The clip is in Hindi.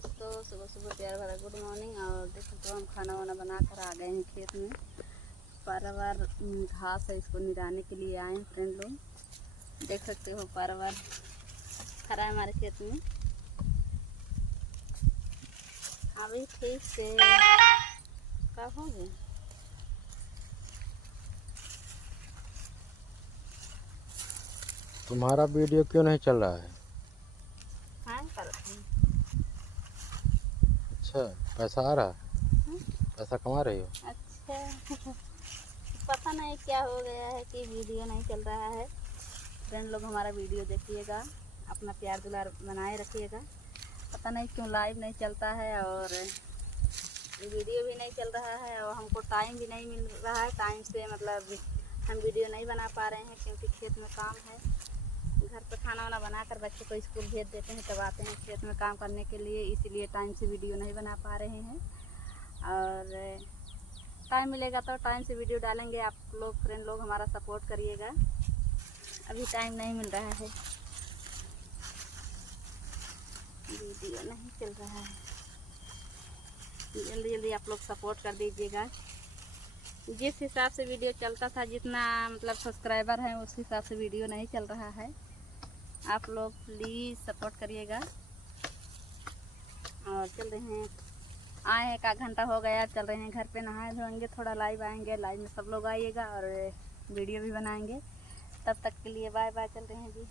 दोस्तों, सुबह सुबह प्यार भरा गुड मॉर्निंग। और देख सकते हो हम खाना वाना बना कर आ गए हैं खेत में। परवार घास है, इसको निराने के लिए आए हैं फ्रेंड लोग। देख सकते हो परवार खड़ा है हमारे खेत में। अभी ठीक से कब हो गया। तुम्हारा वीडियो क्यों नहीं चल रहा है? हाँ करते हैं। अच्छा, पैसा आ रहा है? पैसा कमा रही हो? अच्छा पता नहीं क्या हो गया है कि वीडियो नहीं चल रहा है। फ्रेंड लोग हमारा वीडियो देखिएगा, अपना प्यार दुलार बनाए रखिएगा। पता नहीं क्यों लाइव नहीं चलता है और वीडियो भी नहीं चल रहा है और हमको टाइम भी नहीं मिल रहा है। टाइम से मतलब हम वीडियो नहीं बना पा रहे हैं क्योंकि खेत में काम है। घर पर खाना वाना बनाकर बच्चों को स्कूल भेज देते हैं, तब आते हैं खेत में काम करने के लिए, इसीलिए टाइम से वीडियो नहीं बना पा रहे हैं। और टाइम मिलेगा तो टाइम से वीडियो डालेंगे। आप लोग फ्रेंड लोग हमारा सपोर्ट करिएगा। अभी टाइम नहीं मिल रहा है, वीडियो नहीं चल रहा है। जल्दी जल्दी आप लोग सपोर्ट कर दीजिएगा। जिस हिसाब से वीडियो चलता था, जितना मतलब सब्सक्राइबर हैं, उस हिसाब से वीडियो नहीं चल रहा है। आप लोग प्लीज़ सपोर्ट करिएगा। और चल रहे हैं, आए हैं, 1 घंटा हो गया, चल रहे हैं घर पे, नहाए धोएंगे, थोड़ा लाइव आएंगे। लाइव में सब लोग आइएगा और वीडियो भी बनाएंगे। तब तक के लिए बाय बाय, चल रहे हैं जी।